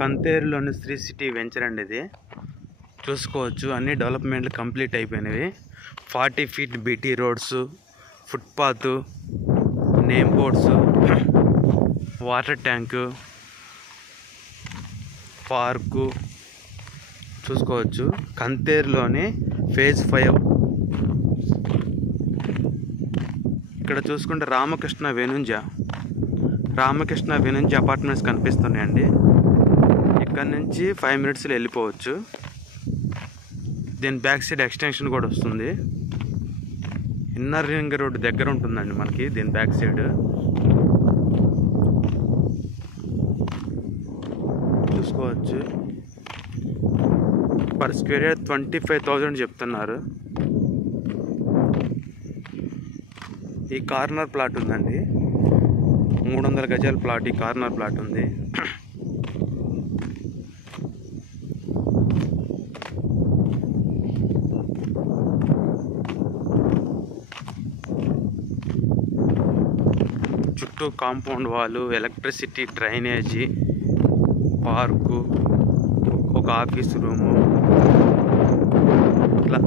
కంతేరులోని Shri city venture అండి ఇది. చూసుకోవచ్చు అన్ని డెవలప్మెంట్లు కంప్లీట్ అయిపోయినవి. 40 feet BT roads, footpath, name boards, water tank, park చూసుకోవచ్చు. కంతేరులోని ఫేజ్ 5. ఇక్కడ చూసుకుంటే రామకృష్ణ వెనుంజ అపార్ట్మెంట్స్ కనిపిస్తున్నాయండి. ఇక్కడ నుంచి 5 మినిట్స్లో వెళ్ళిపోవచ్చు. దీని బ్యాక్ సైడ్ ఎక్స్టెన్షన్ కూడా వస్తుంది. ఇన్నర్ రింగ్ రోడ్ దగ్గర ఉంటుందండి మనకి దీని బ్యాక్ సైడ్. చూసుకోవచ్చు పర్ స్క్వేర్ యార్డ్ 25,000 చెప్తున్నారు. ఈ కార్నర్ ప్లాట్ ఉందండి, 300 గజాల ప్లాట్. ఈ కార్నర్ ప్లాట్ ఉంది. చుట్టూ compound wall, electricity, drainage, park, ఒక ఆఫీస్ రూము, ఇట్లా